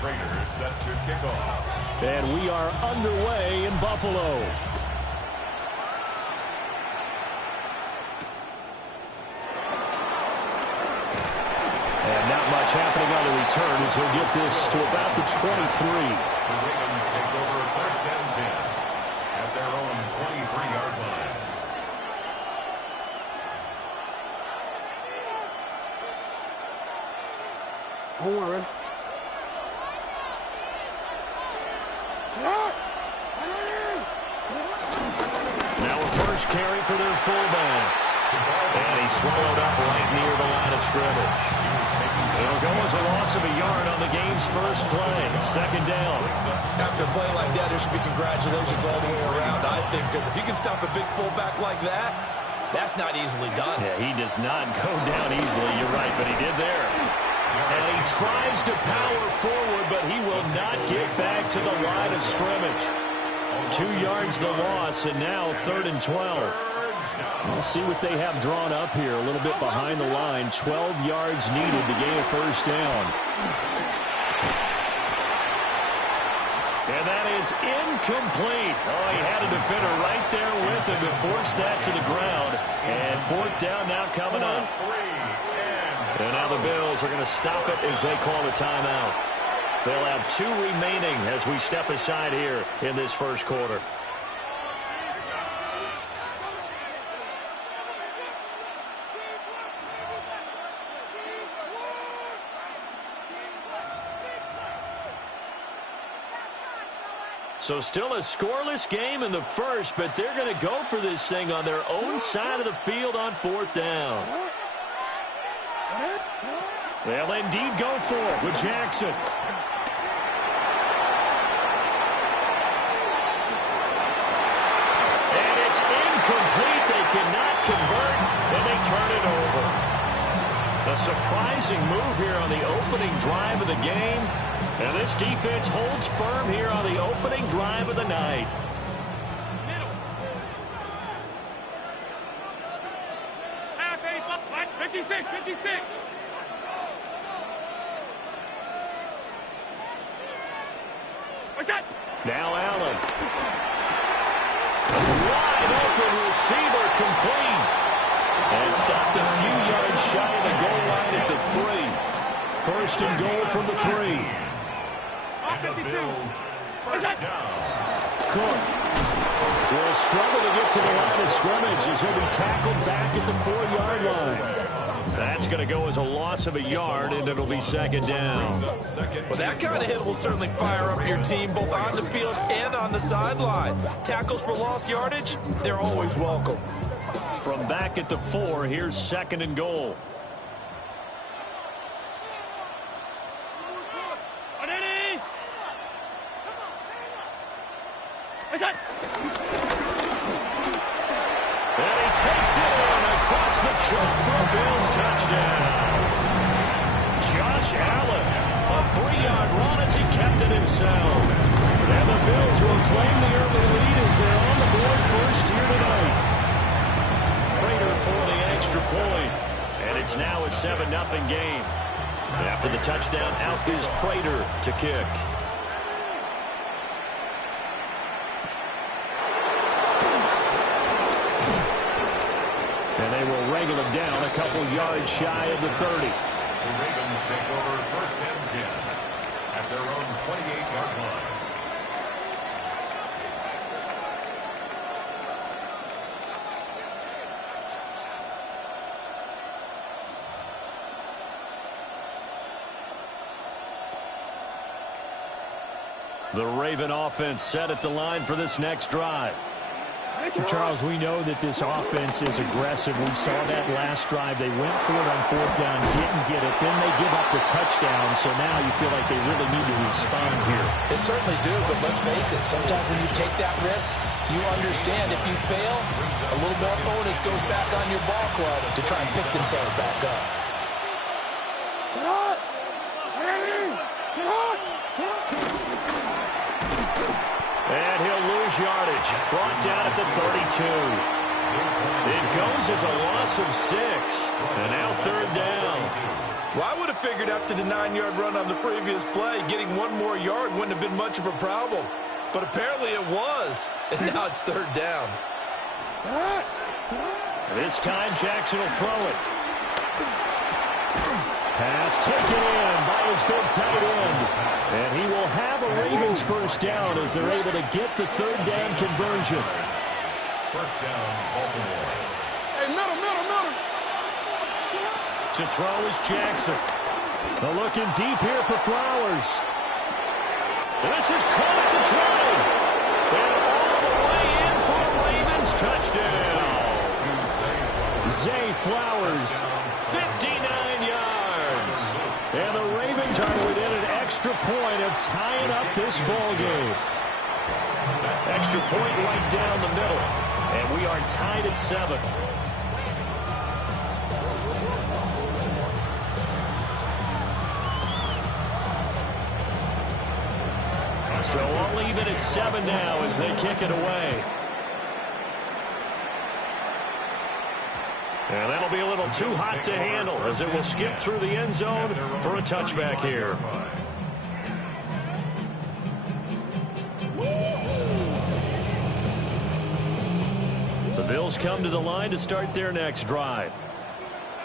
Prater set to kick off. And we are underway in Buffalo. And not much happening on the return as he'll get this to about the 23. The Ravens take over first and 10 at their own 23-yard line. Horn. Now a first carry for their fullback. And he swallowed up right near the line of scrimmage. It'll go as a loss of a yard on the game's first play. Second down. After a play like that, there should be congratulations all the way around, I think, because if you can stop a big fullback like that, that's not easily done. Yeah, he does not go down easily. You're right, but he did there. And he tries to power forward, but he will not get back to the line of scrimmage. 2 yards the loss, and now 3rd and 12. We'll see what they have drawn up here. A little bit behind the line. 12 yards needed to gain a first down. And that is incomplete. Oh, he had a defender right there with him to force that to the ground. And 4th down now coming up. And now the Bills are going to stop it as they call a timeout. They'll have 2 remaining as we step aside here in this first quarter. So still a scoreless game in the first, but they're going to go for this thing on their own side of the field on 4th down. They'll indeed go for it with Jackson. And it's incomplete. They cannot convert, and they turn it over. A surprising move here on the opening drive of the game. And this defense holds firm here on the opening drive of the night. Half 56, 56. What's that? Now Allen. Wide open receiver complete. And stopped a few yards shy of the goal line at the 3. 1st and goal from the 3. And the Bills first down. Cook will struggle to get to the line of scrimmage as he'll be tackled back at the 4-yard line. That's going to go as a loss of a yard, and it'll be 2nd down. Well, that kind of hit will certainly fire up your team both on the field and on the sideline. Tackles for lost yardage, they're always welcome. From back at the 4, here's 2nd and goal. What's that? And he takes it on across the choke for a Bills touchdown. Josh Allen, a 3-yard run as he kept it himself. And the Bills will claim the early lead as they're on the board first here tonight. Prater for the extra point. And it's now a 7-0 game. After the touchdown, out is Prater to kick. And they will wrangle him down a couple yards shy of the 30. The Ravens take over first and 10 at their own 28-yard line. The Raven offense set at the line for this next drive. Charles, we know that this offense is aggressive. We saw that last drive. They went for it on 4th down, didn't get it. Then they give up the touchdown, so now you feel like they really need to respond here. They certainly do, but let's face it, sometimes when you take that risk, you understand if you fail, a little more bonus goes back on your ball club to try and pick themselves back up. And he'll lose yardage. Brought down at the 32. It goes as a loss of 6. And now 3rd down. Well, I would have figured after the 9-yard run on the previous play, getting one more yard wouldn't have been much of a problem. But apparently it was, and now it's third down. This time Jackson will throw it. Pass taken in by his big tight end. And he will have a Ravens first down as they're able to get the third down conversion. First down, Baltimore. Hey, middle. To throw is Jackson. They're looking deep here for Flowers. And this is caught at the 20. And all the way in for a Ravens touchdown. Zay Flowers, 59 yards. And the Ravens are within an extra point of tying up this ball game. Extra point right down the middle. And we are tied at 7. So I'll leave it at 7 now as they kick it away. And that'll be a little too hot to handle as it will skip through the end zone for a touchback here. The Bills come to the line to start their next drive.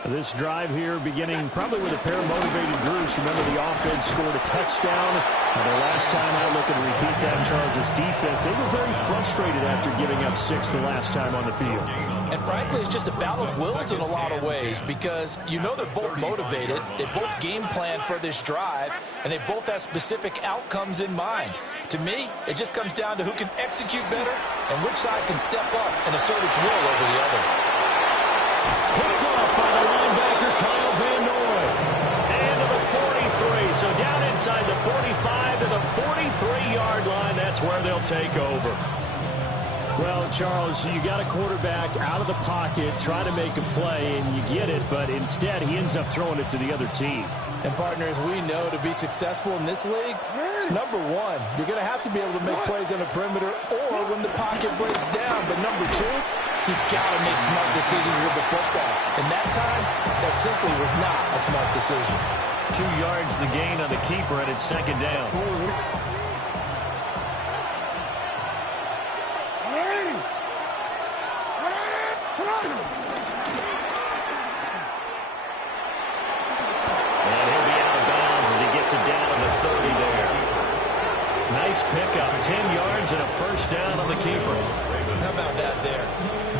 This drive here beginning probably with a pair of motivated groups. Remember, the offense scored a touchdown. And the last time I look and repeat that, Charles' defense, they were very frustrated after giving up 6 the last time on the field. And frankly, it's just a battle of wills in a lot of ways because you know they're both motivated. They both game plan for this drive, and they both have specific outcomes in mind. To me, it just comes down to who can execute better and which side can step up and assert its will over the other. Picked off by the linebacker, Kyle Van Noy. And to the 43. So down inside the 45 to the 43-yard line. That's where they'll take over. Well, Charles, you got a quarterback out of the pocket, try to make a play, and you get it, but instead he ends up throwing it to the other team. And partners, we know to be successful in this league, number one, you're going to have to be able to make plays on the perimeter or when the pocket breaks down. But number two, you've got to make smart decisions with the football. And that time, that simply was not a smart decision. 2 yards the gain on the keeper, and it's second down. And he'll be out of bounds as he gets it down to the 30 there. Nice pickup, 10 yards and a first down on the keeper. How about that there?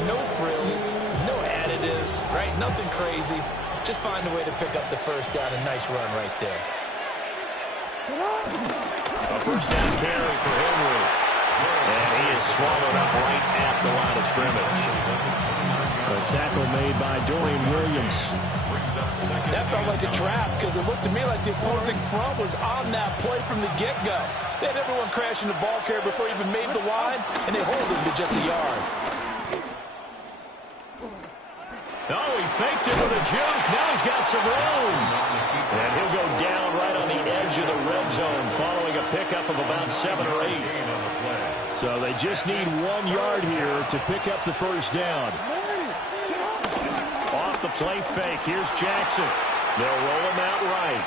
No frills, no additives, right? Nothing crazy. Just find a way to pick up the first down. A nice run right there. A first down carry for Henry. And he is swallowed up right at the line of scrimmage. A tackle made by Dorian Williams. That felt like a trap because it looked to me like the opposing front was on that play from the get-go. They had everyone crashing the ball carrier before he even made the line, and they hold him to just a yard. Oh, he faked it with a juke. Now he's got some room. And he'll go down right on the edge of the red zone following a pickup of about 7 or 8. So they just need 1 yard here to pick up the first down. Off the play fake. Here's Jackson. They'll roll him out right.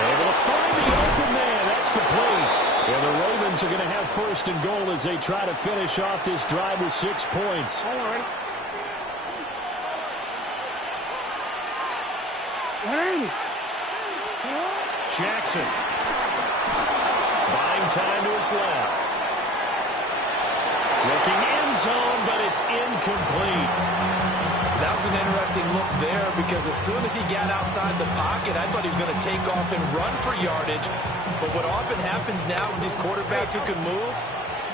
Able to find the open man. That's complete. And the Ravens are going to have first and goal as they try to finish off this drive with 6 points. Jackson. Buying time to his left. Looking end zone, but it's incomplete. That was an interesting look there because as soon as he got outside the pocket, I thought he was going to take off and run for yardage. But what often happens now with these quarterbacks who can move,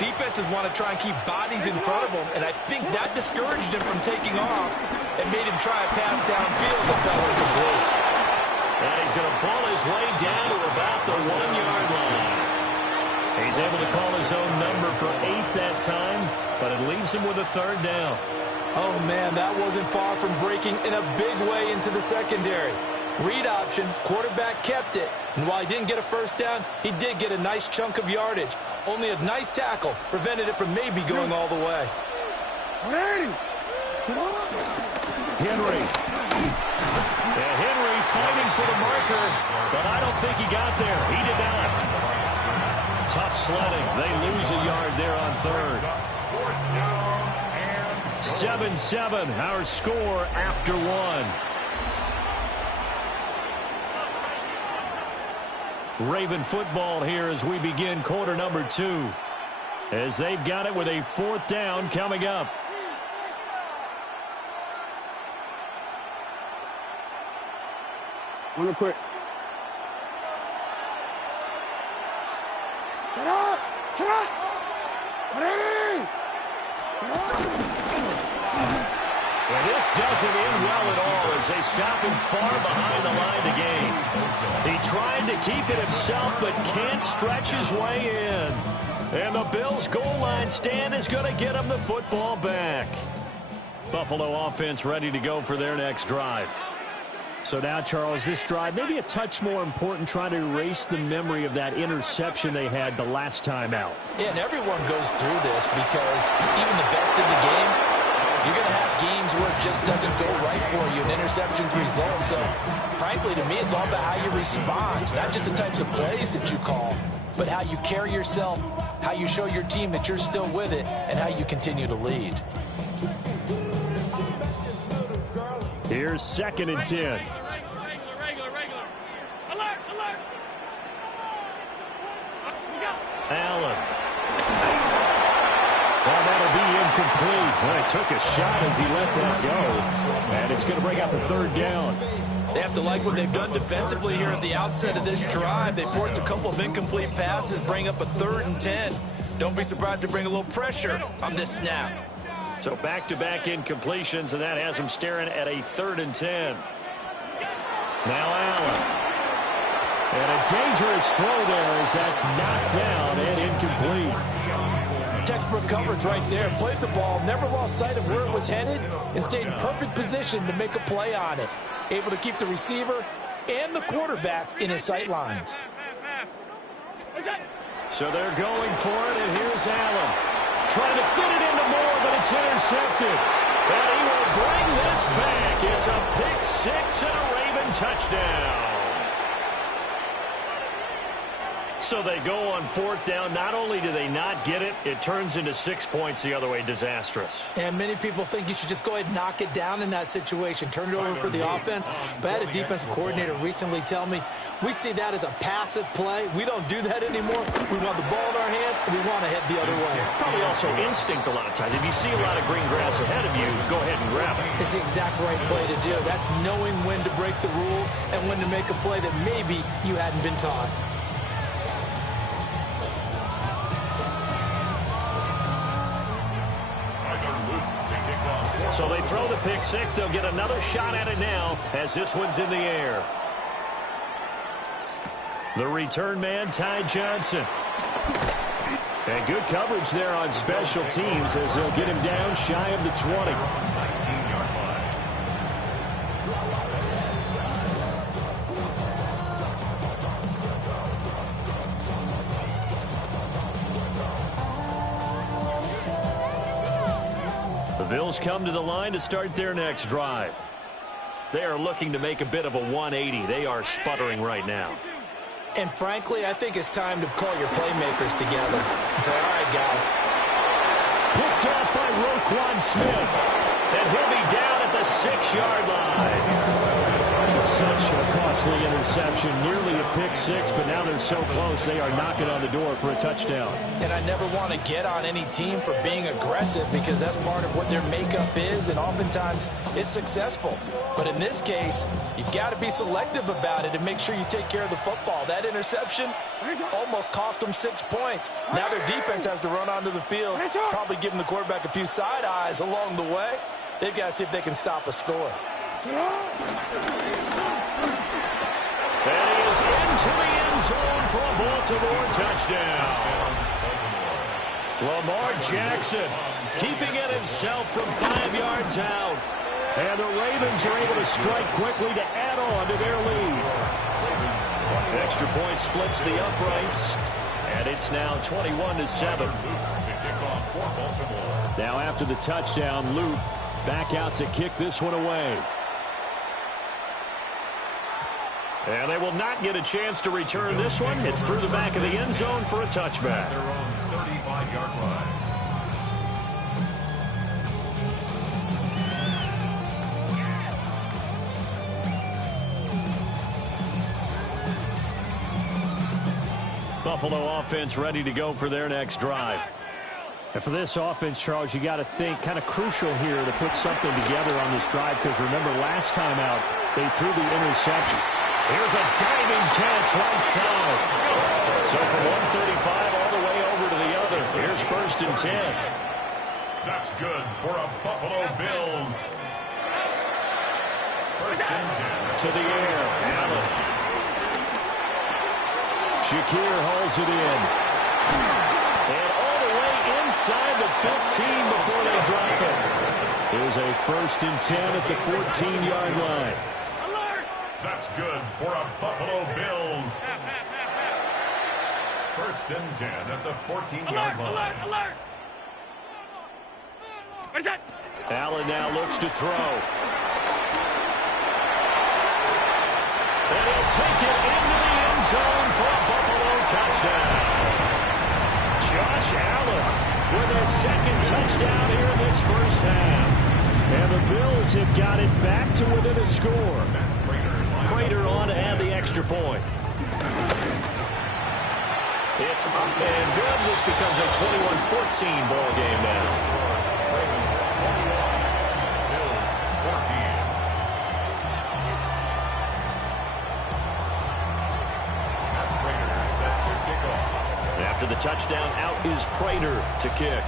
defenses want to try and keep bodies in front of them, and I think that discouraged him from taking off and made him try a pass downfield that fell incomplete. And he's going to pull his way down to about the 1 yard line. He's able to call his own number for 8 that time, but it leaves him with a third down. Oh, man, that wasn't far from breaking in a big way into the secondary. Read option, quarterback kept it, and while he didn't get a first down, he did get a nice chunk of yardage. Only a nice tackle prevented it from maybe going all the way. Henry. And Henry fighting think he got there. He did not. Tough sledding. They lose a yard there on third. 7-7, our score after one. Raven football here as we begin quarter number 2. As they've got it with a 4th down coming up. Real quick. Shut up! Shut up! What it is? Well, this doesn't end well at all as they stop him far behind the line to gain. He tried to keep it himself but can't stretch his way in. And the Bills' goal line stand is going to get him the football back. Buffalo offense ready to go for their next drive. So now, Charles, this drive maybe a touch more important, trying to erase the memory of that interception they had the last time out. Yeah, and everyone goes through this because even the best in the game, you're going to have games where it just doesn't go right for you, and interceptions result. So, frankly, to me, it's all about how you respond, not just the types of plays that you call, but how you carry yourself, how you show your team that you're still with it, and how you continue to lead. Here's 2nd and 10. Regular. Alert! Allen. Well, that'll be incomplete. Well, he took a shot as he let that go. And it's going to bring up a 3rd down. They have to like what they've done defensively here at the outset of this drive. They forced a couple of incomplete passes, bring up a 3rd and 10. Don't be surprised to bring a little pressure on this snap. So back-to-back incompletions, and that has him staring at a 3rd and 10. Now Allen. And a dangerous throw there as that's knocked down and incomplete. Textbook coverage right there. Played the ball, never lost sight of where it was headed, and stayed in perfect position to make a play on it. Able to keep the receiver and the quarterback in his sight lines. So they're going for it, and here's Allen. Trying to fit it into Moore, but it's intercepted. And he will bring this back. It's a pick 6 and a Raven touchdown. So they go on 4th down. Not only do they not get it, it turns into 6 points the other way. Disastrous. And many people think you should just go ahead and knock it down in that situation. Turn it over for the offense. But I had a defensive coordinator recently tell me, we see that as a passive play. We don't do that anymore. We want the ball in our hands, and we want to head the other way. Probably also instinct a lot of times. If you see a lot of green grass ahead of you, go ahead and grab it. It's the exact right play to do. That's knowing when to break the rules and when to make a play that maybe you hadn't been taught. So they throw the pick 6. They'll get another shot at it now as this one's in the air. The return man, Ty Johnson. And good coverage there on special teams as they'll get him down shy of the 20. The Bills come to the line to start their next drive. They are looking to make a bit of a 180. They are sputtering right now. And frankly, I think it's time to call your playmakers together and say, all right, guys. Picked off by Roquan Smith. And he'll be down at the 6-yard line. Such a costly interception. Nearly a pick 6, but now they're so close they are knocking on the door for a touchdown. And I never want to get on any team for being aggressive because that's part of what their makeup is, and oftentimes it's successful. But in this case, you've got to be selective about it and make sure you take care of the football. That interception almost cost them 6 points. Now their defense has to run onto the field, probably giving the quarterback a few side eyes along the way. They've got to see if they can stop a score. And he is into the end zone for a Baltimore touchdown. Lamar Jackson keeping it himself from 5 yards out. And the Ravens are able to strike quickly to add on to their lead. Extra point splits the uprights. And it's now 21-7. Now after the touchdown, Luke back out to kick this one away. And they will not get a chance to return this one. It's through the back of the end zone for a touchback. Their own 35-yard line. Buffalo offense ready to go for their next drive. And for this offense, Charles, you got to think kind of crucial here to put something together on this drive, because remember last time out they threw the interception. Here's a diving catch right side. So from 135 all the way over to the other. Here's 1st and 10. That's good for a Buffalo Bills. 1st and 10. To the air. Allen. Shakir hauls it in. And all the way inside the 15 before they drop it. Here's a 1st and 10 at the 14-yard line. That's good for a Buffalo Bills. 1st and 10 at the 14-yard line. Alert! What is that? Allen now looks to throw. And he'll take it into the end zone for a Buffalo touchdown. Josh Allen with his 2nd touchdown here in this first half. And the Bills have got it back to within a score. Prater on to add the extra point. It's up and good. This becomes a 21-14 ball game now. Ravens 21, Bills 14. Matt Prater set to kick off. After the touchdown, out is Prater to kick.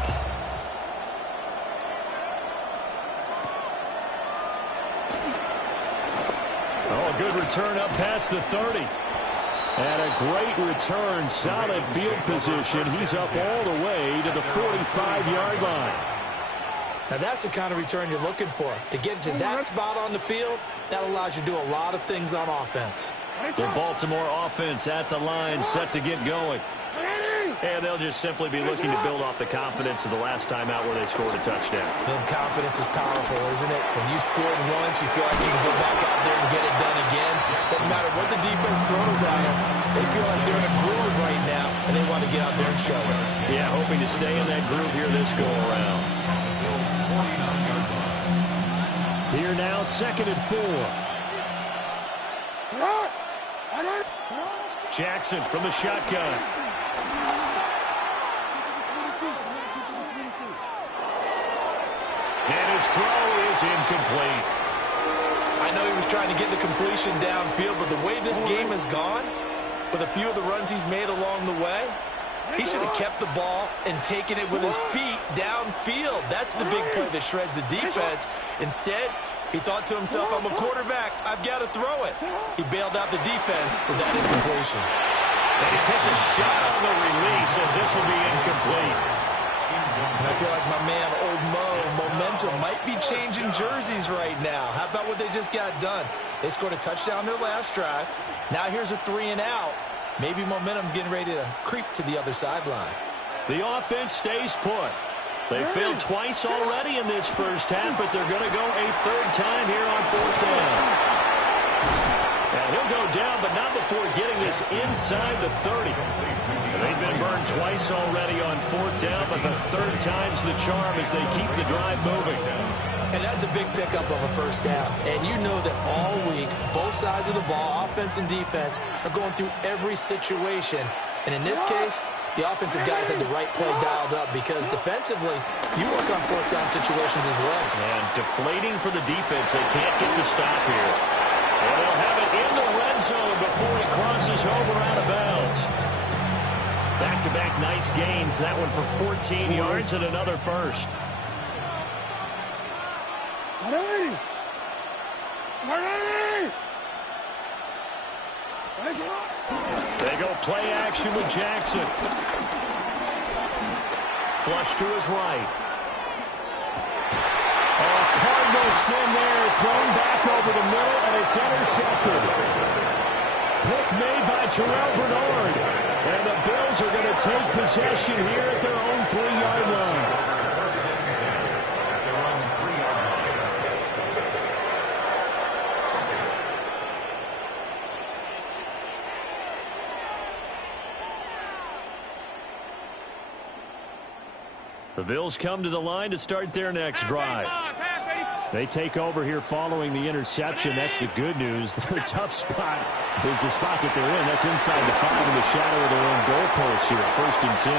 Oh, a good return up past the 30. And a great return, solid field position. He's up all the way to the 45-yard line. Now that's the kind of return you're looking for. To get to that spot on the field, that allows you to do a lot of things on offense. The Baltimore offense at the line, set to get going. And they'll just simply be looking to build off the confidence of the last time out where they scored a touchdown. And confidence is powerful, isn't it? When you scored once, you feel like you can go back out there and get it done again. Doesn't matter what the defense throws at them. They feel like they're in a groove right now, and they want to get out there and show it. Yeah, hoping to stay in that groove here this go-around. Bills 49-yard line. Here now, 2nd and 4. Jackson from the shotgun. And his throw is incomplete. I know he was trying to get the completion downfield, but the way this game has gone, with a few of the runs he's made along the way, he should have kept the ball and taken it with his feet downfield. That's the big play that shreds the defense. Instead, he thought to himself, I'm a quarterback, I've got to throw it. He bailed out the defense with that incompletion. And he takes a shot on the release as this will be incomplete. And I feel like my man, Old Mo, momentum might be changing jerseys right now. How about what they just got done? They scored a touchdown their last drive. Now here's a 3-and-out. Maybe momentum's getting ready to creep to the other sideline. The offense stays put. They failed twice already in this first half, but they're going to go a 3rd time here on 4th down. And he'll go down, but not before getting this inside the 30. And they've been burned twice already on 4th down, but the 3rd time's the charm as they keep the drive moving. And that's a big pickup of a 1st down. And you know that all week, both sides of the ball, offense and defense, are going through every situation. And in this case, the offensive guys had the right play dialed up, because defensively, you work on 4th down situations as well. And deflating for the defense. They can't get the stop here. And they'll have it in the red zone before he crosses over out of bounds. Back-to-back nice gains. That one for 14 yards and another first. They go play action with Jackson. Flush to his right. Oh, Cardinal sin there, thrown back over the middle, and it's intercepted. Pick made by Terrell Bernard. And the Bills are going to take possession here at their own 3-yard line. The Bills come to the line to start their next drive. They take over here following the interception. That's the good news. The tough spot is the spot that they're in. That's inside the 5 in the shadow of their own goalpost here. 1st and 10.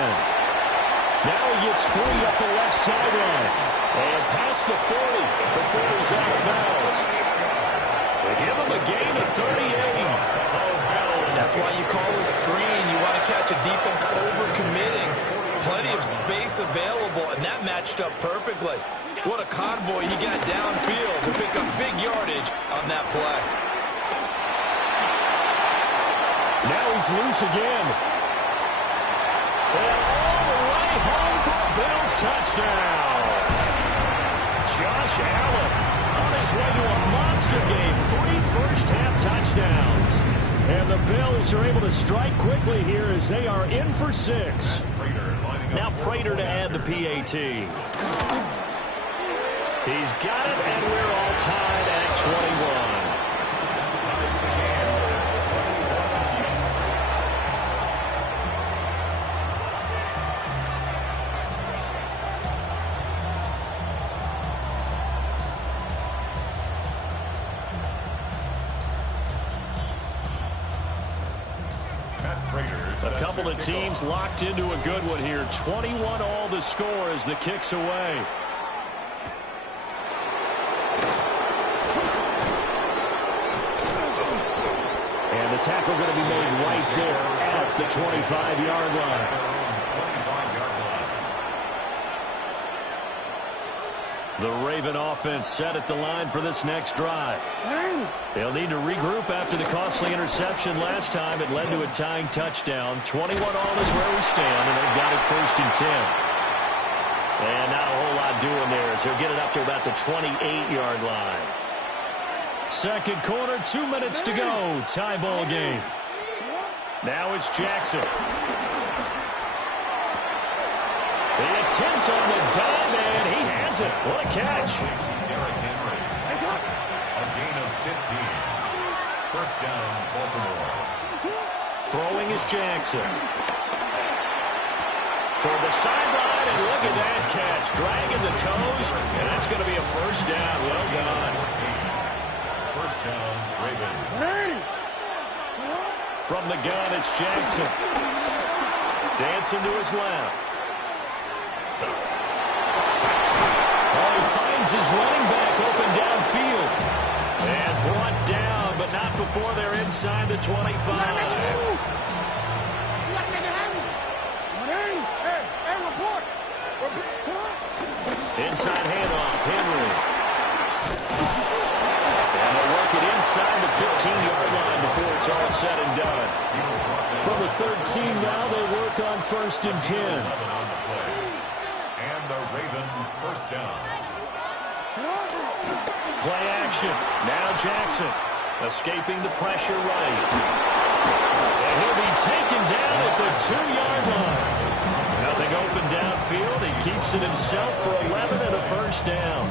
Now he gets free up the left sideline. And past the 40 before he's out of bounds. They give him a gain of 38. That's why you call a screen. You want to catch a defense overcommitting. Plenty of space available, and that matched up perfectly. What a convoy he got downfield to pick up big yardage on that play. Now he's loose again. And all the way home for a Bills touchdown. Josh Allen on his way to a monster game. 3 first-half touchdowns. And the Bills are able to strike quickly here as they are in for 6. Now Prater to add the PAT. He's got it, and we're all tied at 21. A couple of teams locked into a good one here. 21 all the score as the kick's away. And the tackle going to be made right there at the 25-yard line. The Raven offense set at the line for this next drive. They'll need to regroup after the costly interception last time. It led to a tying touchdown. 21 all is where we stand, and they've got it 1st and 10. And not a whole lot doing there as they'll get it up to about the 28-yard line. Second quarter, 2 minutes to go. Tie ball game. Now it's Jackson. The attempt on the dive, and he has it. What a catch. A gain of 15. First down, Baltimore. Throwing is Jackson. Toward the sideline, and look at that catch. Dragging the toes, and that's going to be a first down. Well done. First down, Raven. From the gun, it's Jackson. Dancing to his left. Oh, he finds his running back open downfield. And brought down, but not before they're inside the 25. Inside handoff, Henry. And they'll work it inside the 15-yard line before it's all said and done. From the 13 now, they work on 1st and 10. And the Raven first down. Play action. Now Jackson escaping the pressure right. And he'll be taken down at the 2-yard line. Nothing open downfield. He keeps it himself for 11 and a first down.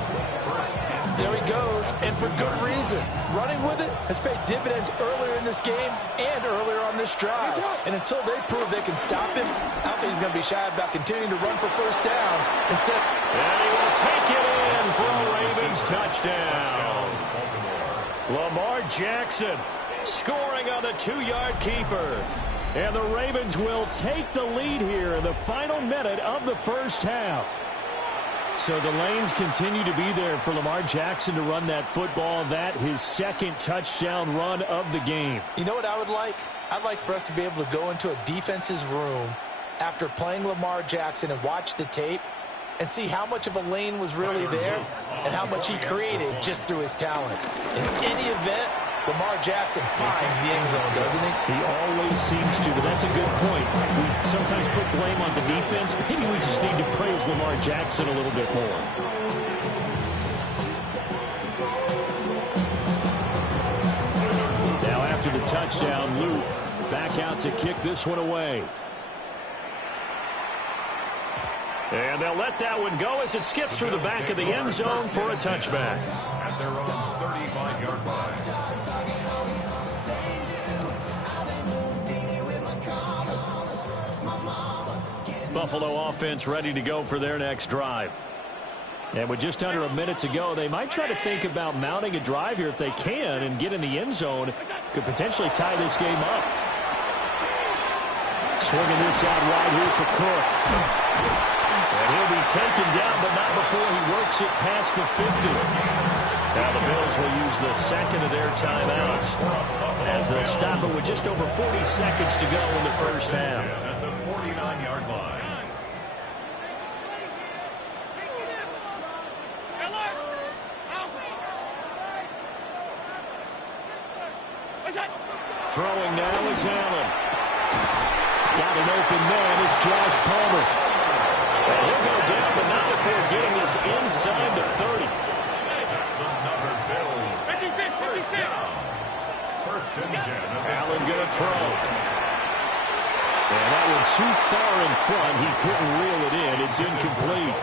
There he goes, and for good reason. Running with it has paid dividends earlier in this game and earlier on this drive. And until they prove they can stop him, I don't think he's going to be shy about continuing to run for first downs. Instead, and he will take it in for a Ravens touchdown. Lamar Jackson scoring on the 2-yard keeper. And the Ravens will take the lead here in the final minute of the first half. So the lanes continue to be there for Lamar Jackson to run that football. That his second touchdown run of the game. You know what I would like? I'd like for us to be able to go into a defense's room after playing Lamar Jackson and watch the tape and see how much of a lane was really there and how much he created just through his talents. In any event, Lamar Jackson finds the end zone, doesn't he? He always seems to, but that's a good point. We sometimes put blame on the defense. Maybe we just need to praise Lamar Jackson a little bit more. Now after the touchdown, Luke back out to kick this one away. And they'll let that one go as it skips through the back of the end zone for a touchback. At their own 35-yard line. Buffalo offense ready to go for their next drive. And with just under a minute to go, they might try to think about mounting a drive here if they can and get in the end zone. Could potentially tie this game up. Swinging this out wide here for Cook. And he'll be taken down, but not before he works it past the 50. Now the Bills will use the second of their timeouts as they'll stop it with just over 40 seconds to go in the first half. At the 49-yard line. Throwing now is Allen. Got an open man. It's Josh Palmer. And he'll go down, but not before getting this inside the 30. That's another Bills. 56. First and 10. Allen going to throw. And that one too far in front. He couldn't reel it in. It's incomplete.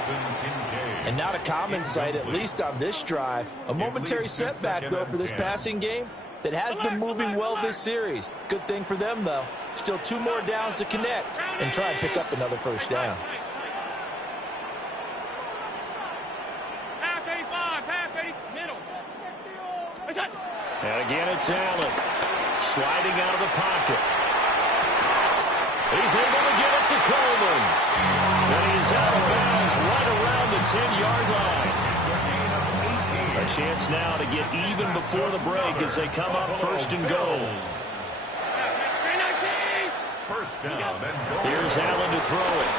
And not a common sight, at least on this drive. A momentary setback, though, for this passing game that has been moving well this series. Good thing for them, though. Still 2 more downs to connect and try and pick up another first down. Half 85, half 80, middle. And again, it's Allen. Sliding out of the pocket. He's able to get it to Coleman. And he's out of bounds right around the 10-yard line. A chance now to get even before the break as they come up first and goal. First down and goal. Here's Allen to throw it.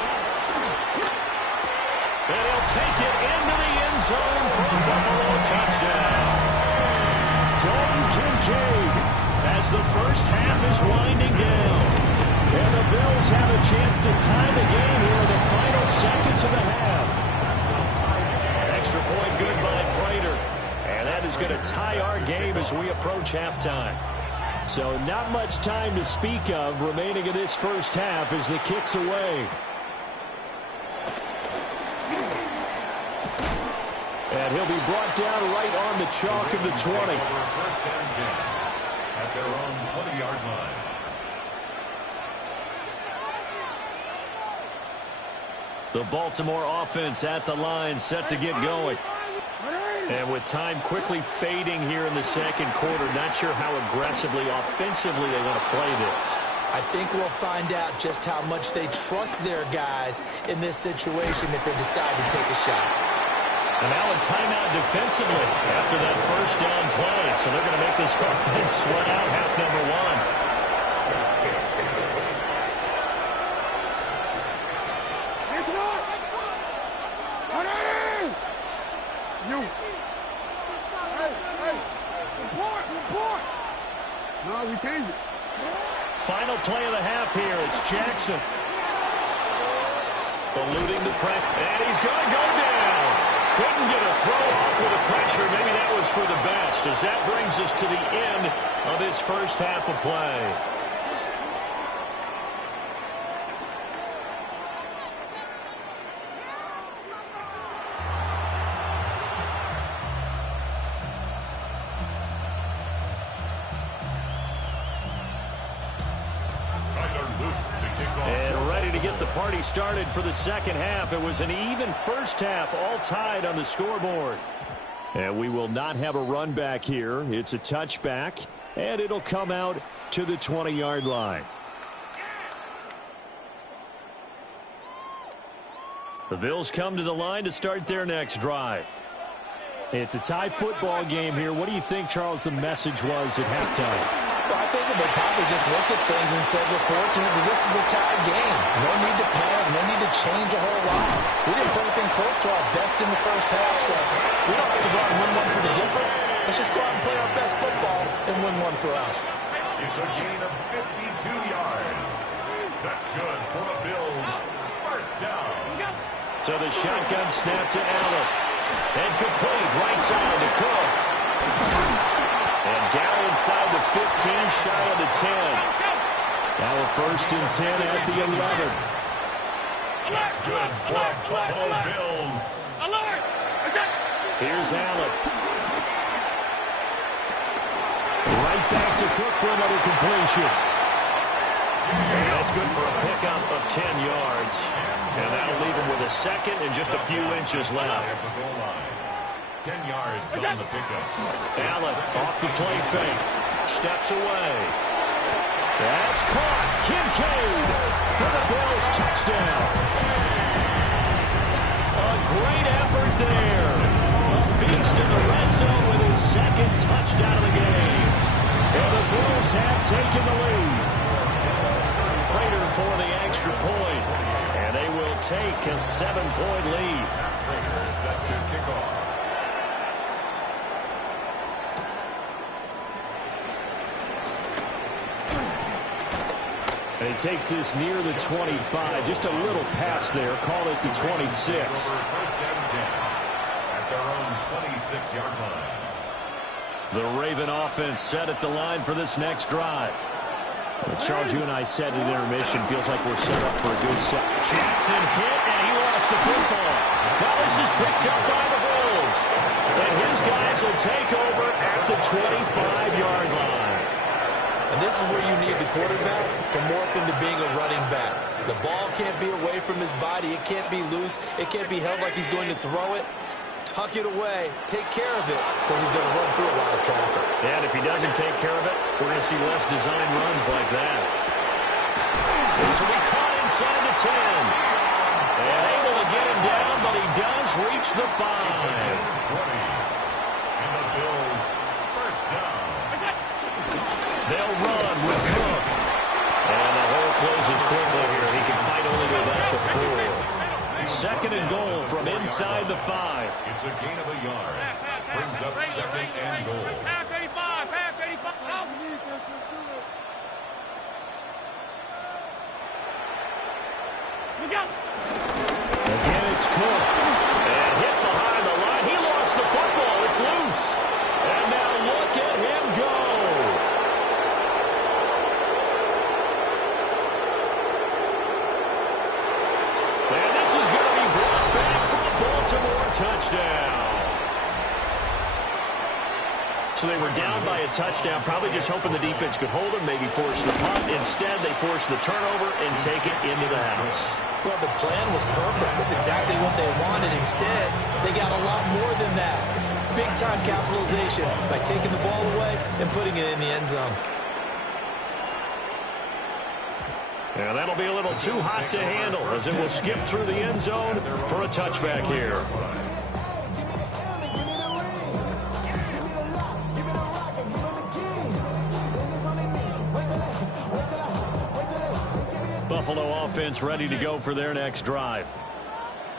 And he'll take it into the end zone for the Buffalo touchdown. Dalton Kincaid as the first half is winding down. And the Bills have a chance to tie the game here in the final seconds of the half. Extra point good by Prater. And that is going to tie our game as we approach halftime. So not much time to speak of remaining in this first half as the kick's away. And he'll be brought down right on the chalk of the 20. First and 10 at their own 20-yard line. The Baltimore offense at the line, set to get going. And with time quickly fading here in the second quarter, not sure how aggressively, offensively they want to play this. I think we'll find out just how much they trust their guys in this situation if they decide to take a shot. And now a timeout defensively after that first down play. So they're going to make this offense sweat out half number 1. No, we change it. Final play of the half here. It's Jackson. Eluding the pressure. And he's going to go down. Couldn't get a throw off with the pressure. Maybe that was for the best, as that brings us to the end of this first half of play. Party started for the second half. It was an even first half, all tied on the scoreboard. And we will not have a run back here. It's a touchback, and it'll come out to the 20-yard line. The Bills come to the line to start their next drive. It's a tie football game here. What do you think, Charles, the message was at halftime? Well, I think they probably just looked at things and said, we're fortunate that this is a tied game. No need to panic, no need to change a whole lot. We didn't put anything close to our best in the first half, so we don't have to go out and win one for the different. Let's just go out and play our best football and win one for us. It's a gain of 52 yards. That's good for the Bills. First down. So the shotgun snap to Allen. And complete right side to Cook. And down inside the 15, shy of the 10. Now a first and 10 at the 11. That's good for Buffalo Bills. Here's Allen. Right back to Cook for another completion. That's good for a pickup of 10 yards. And that'll leave him with a second and just a few inches left. 10 yards on the pickup. Allen off the play fake. Steps away. That's caught. Kincaid for the Bills touchdown. A great effort there. A beast in the red zone with his second touchdown of the game. And the Bills have taken the lead. Prater for the extra point. And they will take a 7-point lead. Prater set to kick off. And he takes this near the 25. Just a little pass there. Call it the 26. First and 10 at their own 26-yard line. The Raven offense set at the line for this next drive. Well, Charles, you and I said at intermission, feels like we're set up for a good set. Jackson hit, and he lost the football. Now this is picked up by the Bills. And his guys will take over at the 25-yard line. And this is where you need the quarterback to morph into being a running back. The ball can't be away from his body. It can't be loose. It can't be held like he's going to throw it. Tuck it away. Take care of it because he's going to run through a lot of traffic. And if he doesn't take care of it, we're going to see less design runs like that. This will be caught inside the 10. And able to get him down, but he does reach the 5. And the Bills first down. They'll run with Cook. And the hole closes quickly here. He can fight only to about the 4. Second and goal from inside the 5. It's a gain of a yard. Brings up second and goal. Again, it's Cook. And hit behind the line. He lost the football. It's loose. And now look at him go. And this is going to be brought back for a Baltimore touchdown. So they were down by a touchdown, probably just hoping the defense could hold them, maybe force the punt. Instead, they forced the turnover and take it into the house. Well, the plan was perfect. That's exactly what they wanted. Instead, they got a lot more than that. Big-time capitalization by taking the ball away and putting it in the end zone. Yeah, that'll be a little too hot to handle as it will skip through the end zone for a touchback here. Buffalo offense ready to go for their next drive.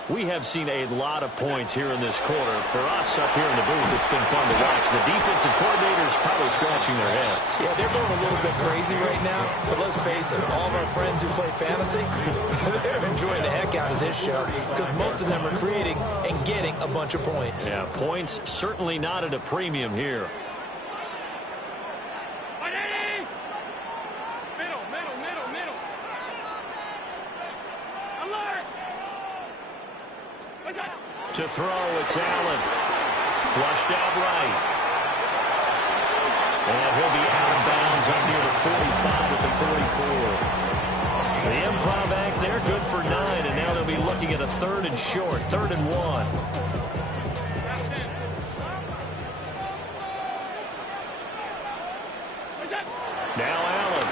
We have seen a lot of points here in this quarter. For us up here in the booth, it's been fun to watch. The defensive coordinators probably scratching their heads. Yeah, they're going a little bit crazy right now. But let's face it, all of our friends who play fantasy, they're enjoying the heck out of this show because most of them are creating and getting a bunch of points. Yeah, points certainly not at a premium here. To throw, it's Allen. Flushed out right. And he'll be out of bounds up near the 45 at the 44. The improv act there, good for 9, and now they'll be looking at a 3rd and short, 3rd and 1. Now Allen.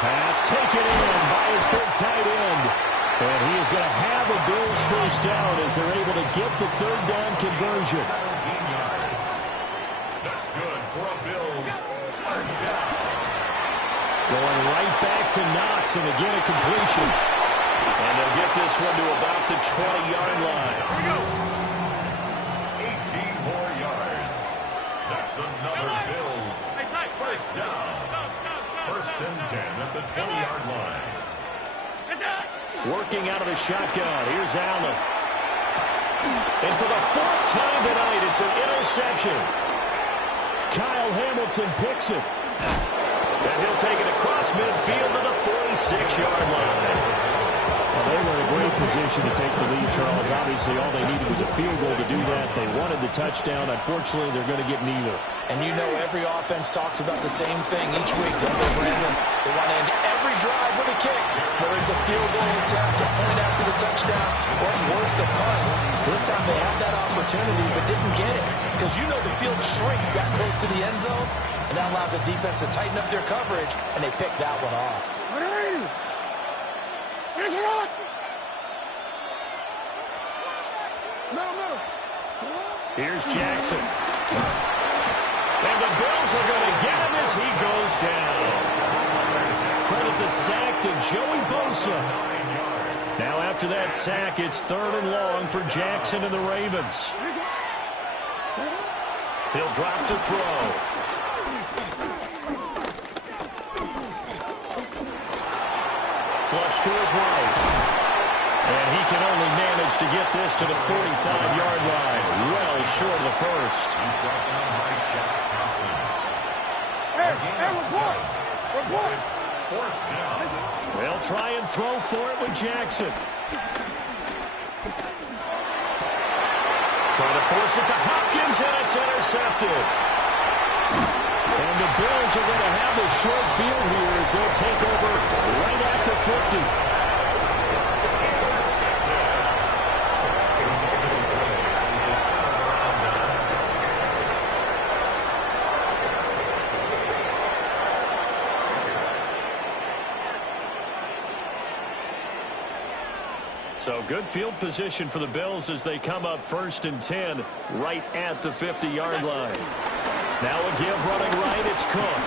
Pass taken in by his big tight end. And he is going to have a Bills first down as they're able to get the 3rd down conversion. 17 yards. That's good for a Bills first down. Going right back to Knox, and again a completion. And they'll get this one to about the 20-yard line. 18 more yards. That's another Bills first down. 1st and 10 at the 20-yard line. Working out of the shotgun. Here's Allen. And for the 4th time tonight, it's an interception. Kyle Hamilton picks it. And he'll take it across midfield to the 46-yard line. Well, they were in a great position to take the lead, Charles. Obviously, all they needed was a field goal to do that. They wanted the touchdown. Unfortunately, they're going to get neither. And you know every offense talks about the same thing each week, don't they, Brandon? They want to end every drive with a kick, whether it's a field goal attempt, a point after the touchdown, or worse, a punt. This time they had that opportunity but didn't get it because you know the field shrinks that close to the end zone, and that allows the defense to tighten up their coverage, and they pick that one off. Here's Jackson. And the Bills are going to get him as he goes down. Credit the sack to Joey Bosa. Now after that sack, it's 3rd and long for Jackson and the Ravens. He'll drop to throw. Flush to his right. And he can only manage to get this to the 45-yard line. Well short of the first. He's brought down by Shaq Thompson. Hey, report! Report! It's 4th down. They'll try and throw for it with Jackson. Try to force it to Hopkins, and it's intercepted. And the Bills are going to have a short field here as they'll take over right at the 50. So good field position for the Bills as they come up 1st and 10 right at the 50-yard line. Now a give running right, it's Cook.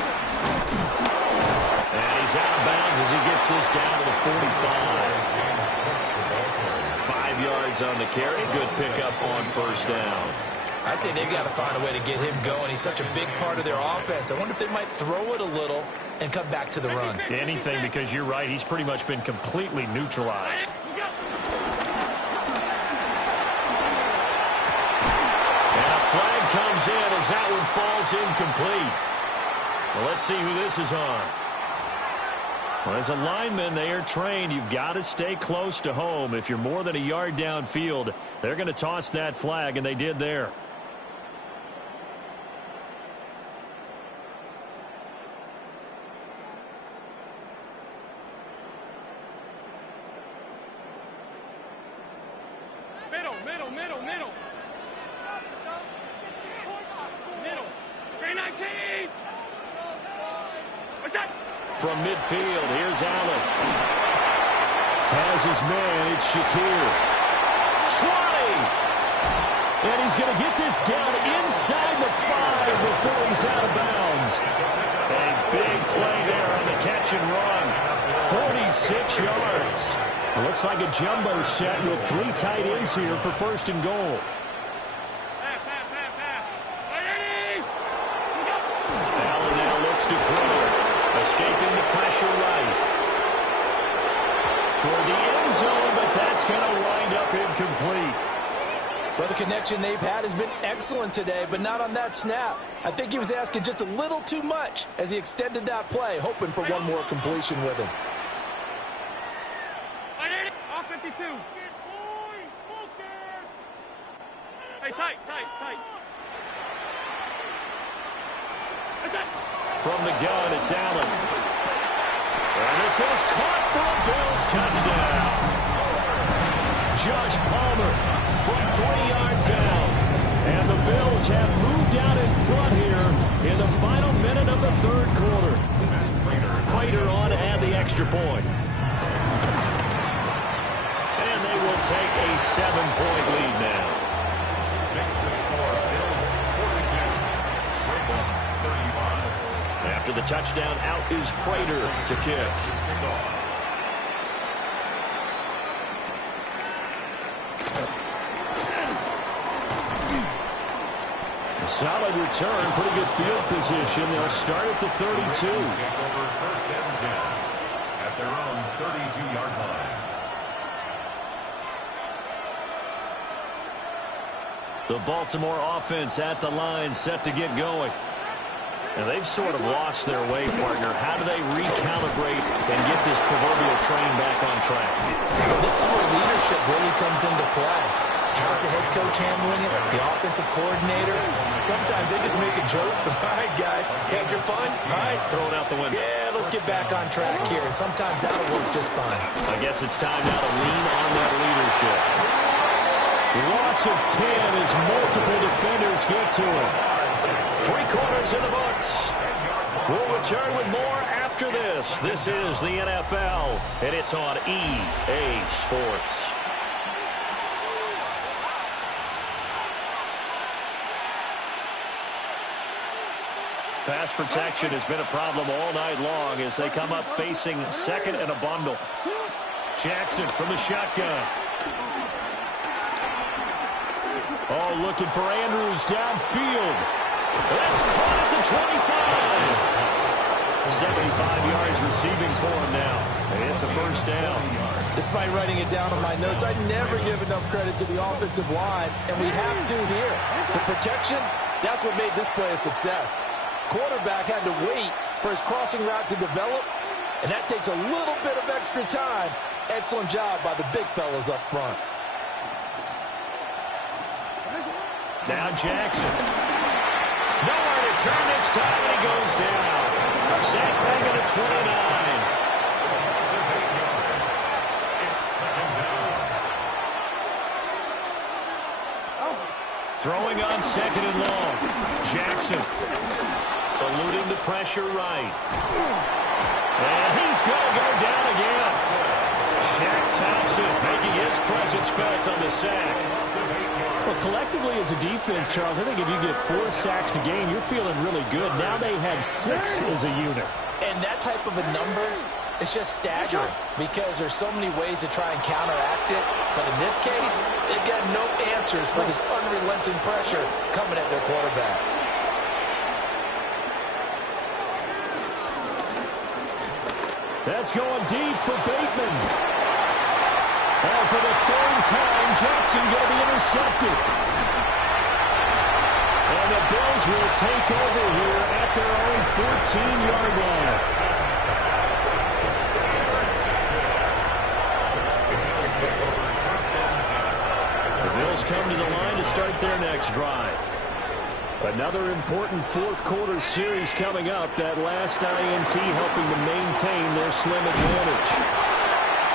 And he's out of bounds as he gets this down to the 45. 5 yards on the carry, good pickup on 1st down. I'd say they've got to find a way to get him going. He's such a big part of their offense. I wonder if they might throw it a little and come back to the run. Anything, because you're right, he's pretty much been completely neutralized. Flag comes in as that one falls incomplete. Well, let's see who this is on. Well, as a lineman, they are trained. You've got to stay close to home. If you're more than a yard downfield, they're going to toss that flag, and they did there. Middle. From midfield, here's Allen. Has his man, it's Shakir. Trotting! And he's going to get this down inside the 5 before he's out of bounds. A big play there on the catch and run. 46 yards. It looks like a jumbo set with 3 tight ends here for 1st and goal. Allen now looks to throw. Escaping the pressure right. Toward the end zone, but that's going to wind up incomplete. Well, the connection they've had has been excellent today, but not on that snap. I think he was asking just a little too much as he extended that play, hoping for one more completion with him. Off 52. Hey, tight. From the gun, it's Allen. And this is caught for a Bills touchdown. Josh Palmer from 3 yards out. And the Bills have moved out in front here in the final minute of the 3rd quarter. Prater on to add the extra point. And they will take a 7-point lead now. Makes the score Bills 42, Ravens 35. After the touchdown, out is Prater to kick. A solid return, pretty good field position. They'll start at the 32. Take over 1st and 10 at their own 32-yard line. The Baltimore offense at the line, set to get going. And they've sort of lost their way, partner. How do they recalibrate and get this proverbial train back on track? Well, this is where leadership really comes into play. How's the head coach handling it? The offensive coordinator? Sometimes they just make a joke. All right, guys, had your fun? All right. Throw it out the window. Yeah, let's get back on track here. And sometimes that'll work just fine. I guess it's time now to lean on that leadership. Loss of 10 as multiple defenders get to him. 3 quarters in the books. We'll return with more after this. This is the NFL, and it's on EA Sports. Pass protection has been a problem all night long as they come up facing second and a bundle. Jackson from the shotgun. Oh, looking for Andrews downfield. That's caught at the 25. 75 yards receiving for him now. It's a first down. Despite writing it down on my notes, I never give enough credit to the offensive line, and we have to here. The protection, that's what made this play a success. Quarterback had to wait for his crossing route to develop, and that takes a little bit of extra time. Excellent job by the big fellas up front. Now Jackson. Nowhere to turn this time, and he goes down. Sack back at a 29. Throwing on second and long. Jackson eluding the pressure right. And he's going to go down again. Shaq Thompson making his presence felt on the sack. Well, collectively as a defense, Charles, I think if you get 4 sacks a game, you're feeling really good. Now they have 6 as a unit. And that type of a number is just staggering because there's so many ways to try and counteract it. But in this case, they've got no answers for this unrelenting pressure coming at their quarterback. That's going deep for Bateman. And for the 3rd time, Jackson going to be intercepted. And the Bills will take over here at their own 14-yard line. The Bills come to the line to start their next drive. Another important 4th quarter series coming up. That last INT helping to maintain their slim advantage.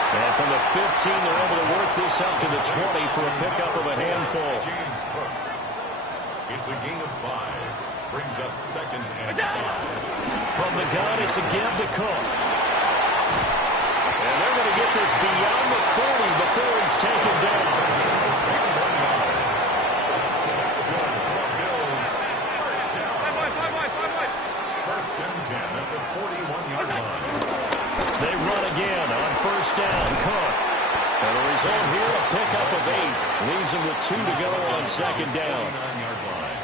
And from the 15, they're able to work this up to the 20 for a pickup of a handful. James Cook. It's a gain of 5. Brings up second and 5. From the gun, it's a give to Cook. And they're going to get this beyond the 40 before he's taken down. First and 10 at the 41-yard line. They run again on first down. Cook. And the result here, a pickup of 8. Leaves him with 2 to go on second down. 49-yard line.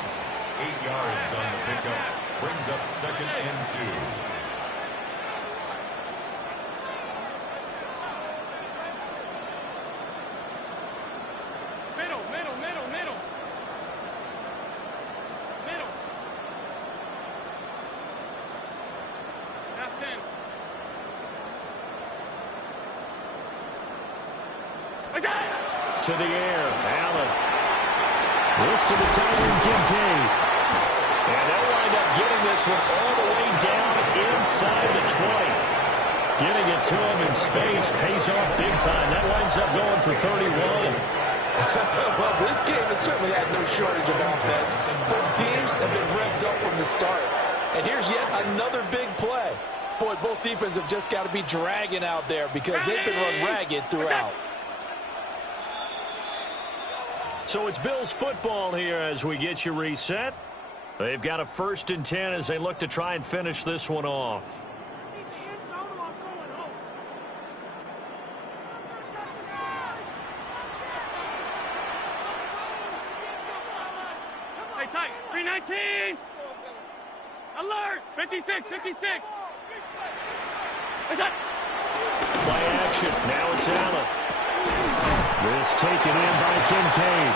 8 yards on the pickup. Brings up second and 2. To the air, Allen. This to the tight end, Kincaid. And they'll wind up getting this one all the way down inside the 20. Getting it to him in space pays off big time. That winds up going for 31. Well, this game has certainly had no shortage of offense. Both teams have been revved up from the start. And here's yet another big play. Boy, both defenses have just got to be dragging out there because they've been run ragged throughout. So it's Bills football here as we get you reset. They've got a 1st and 10 as they look to try and finish this one off. Hey, tight. 319. Alert. 56. 56. Play action. Now it's Allen. This taken in by Kincaid.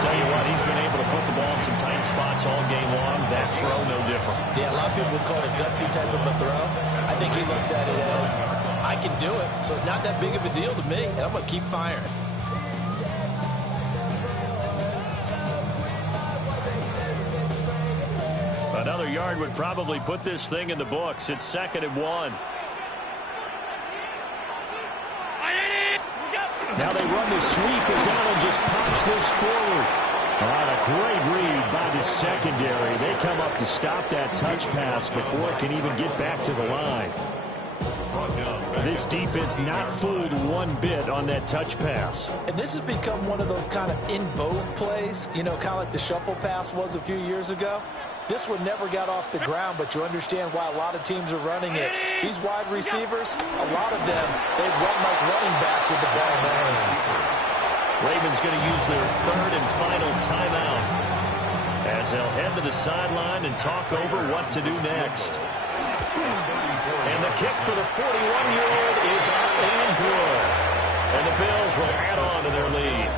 Tell you what, he's been able to put the ball in some tight spots all game long. That throw, no different. Yeah, a lot of people would call it a gutsy type of a throw. I think he looks at it as, I can do it, so it's not that big of a deal to me, and I'm going to keep firing. Another yard would probably put this thing in the books. It's 2nd and 1. Now they run the sweep as Allen just pops this forward. A great read by the secondary. They come up to stop that touch pass before it can even get back to the line. This defense not fooled one bit on that touch pass. And this has become one of those kind of in vogue plays, you know, kind of like the shuffle pass was a few years ago. This one never got off the ground, but you understand why a lot of teams are running it. These wide receivers, a lot of them, they run like running backs with the ball in their hands. Ravens going to use their 3rd and final timeout as they'll head to the sideline and talk over what to do next. And the kick for the 41-year-old is up and good. And the Bills will add on to their lead.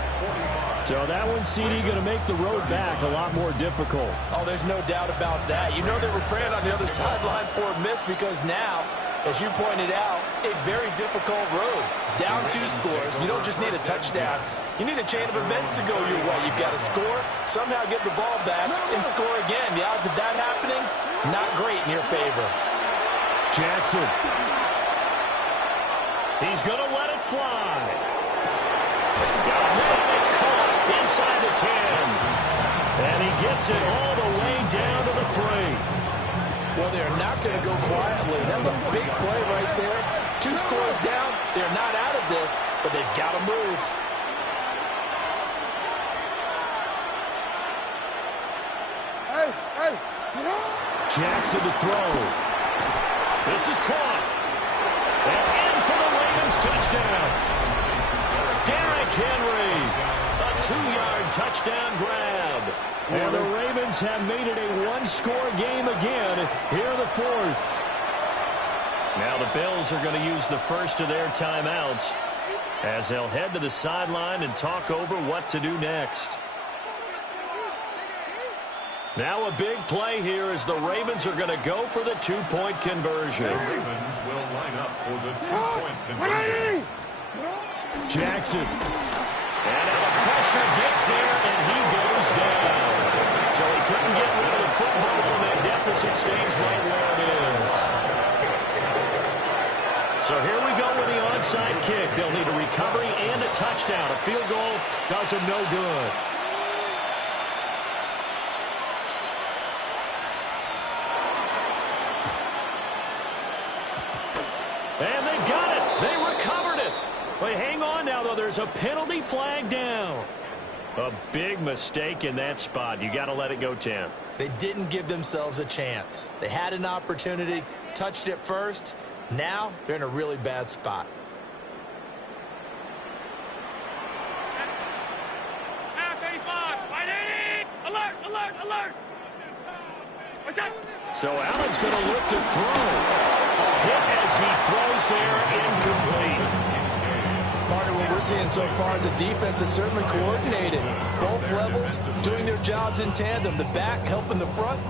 So that one, CD, going to make the road back a lot more difficult. Oh, there's no doubt about that. You know they were praying on the other sideline for a miss because now, as you pointed out, a very difficult road. Down 2 scores. You don't just need a touchdown. You need a chain of events to go your way. You've got to score, somehow get the ball back, and score again. The odds of that happening, not great in your favor. Jackson. He's going to let it fly. It's caught inside the 10. And he gets it all the way down to the 3. Well, they're not going to go quietly. That's a big play right there. 2 scores down. They're not out of this, but they've got to move. Hey, Jackson to throw. This is caught. And in for the Ravens touchdown. Derrick Henry. A 2-yard touchdown grab. And the Ravens have made it a 1-score game again here in the 4th. Now the Bills are going to use the first of their timeouts as they'll head to the sideline and talk over what to do next. Now a big play here as the Ravens are going to go for the 2-point conversion. The Ravens will line up for the 2-point conversion. Jackson. And now the pressure gets there, and he goes down. So he couldn't get rid of the football, and that deficit stays right where it is. So here we go with the onside kick. They'll need a recovery and a touchdown. A field goal does them no good. And they've got it. They recovered it. Wait, hang on now, though. There's a penalty flag down. A big mistake in that spot. You got to let it go 10. They didn't give themselves a chance. They had an opportunity, touched it first. Now they're in a really bad spot. So Allen's going to look to throw. A hit as he throws there, incomplete. Partner, what we're seeing so far is a defense that's certainly coordinated. Both levels doing their jobs in tandem. The back helping the front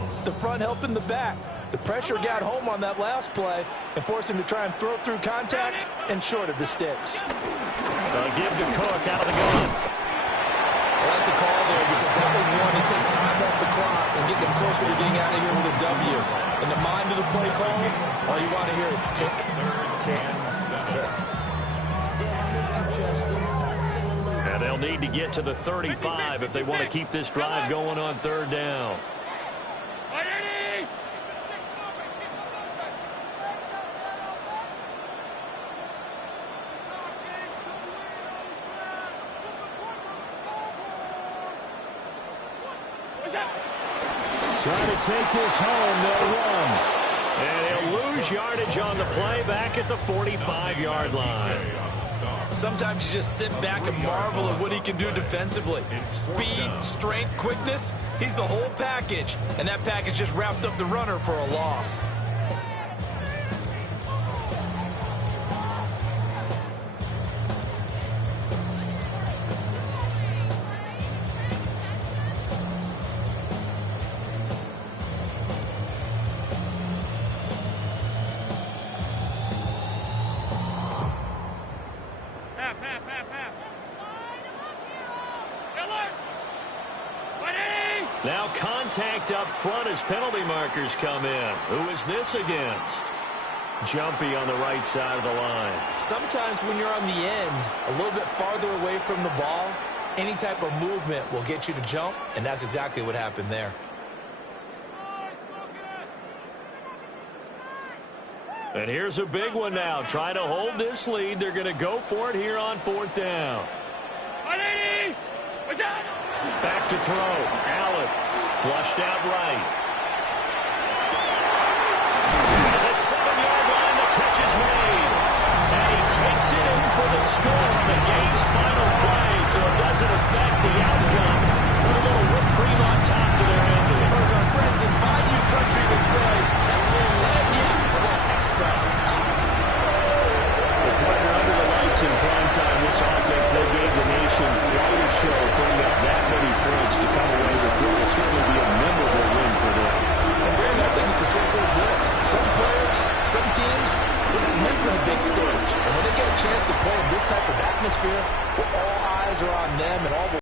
helping the back. The pressure got home on that last play and forced him to try and throw through contact and short of the sticks. Give to Cook out of the gun. I like the call there because that was one to take time off the clock and get them closer to getting out of here with a W. In the mind of the play call, all you want to hear is tick, tick, tick. And they'll need to get to the 35 if they want to keep this drive going on 3rd down. Trying to take this home, they'll run. And he'll lose yardage on the play back at the 45-yard line. Sometimes you just sit back and marvel at what he can do defensively. Speed, strength, quickness, he's the whole package. And that package just wrapped up the runner for a loss. Now contact up front as penalty markers come in. Who is this against? Jumpy on the right side of the line. Sometimes when you're on the end, a little bit farther away from the ball, any type of movement will get you to jump, and that's exactly what happened there. And here's a big one now. Trying to hold this lead. They're going to go for it here on 4th down. Back to throw. Allen flushed out right. To the 7-yard line, the catch is made. And he takes it in for the score on the game's final play, so it doesn't affect the outcome. Put a little whipped cream on top to their ending. Or as our friends in Bayou Country would say, that's a little lagniappe, a little extra on top. The partner under the lights in prime time, this offense, they gave the nation quite a show, putting up that many points to come away with what will certainly be a memorable win for them. And Graham, I think it's as simple as this. Some players, some teams, they're just meant for the big stage. And when they get a chance to play in this type of atmosphere, where all eyes are on them and all the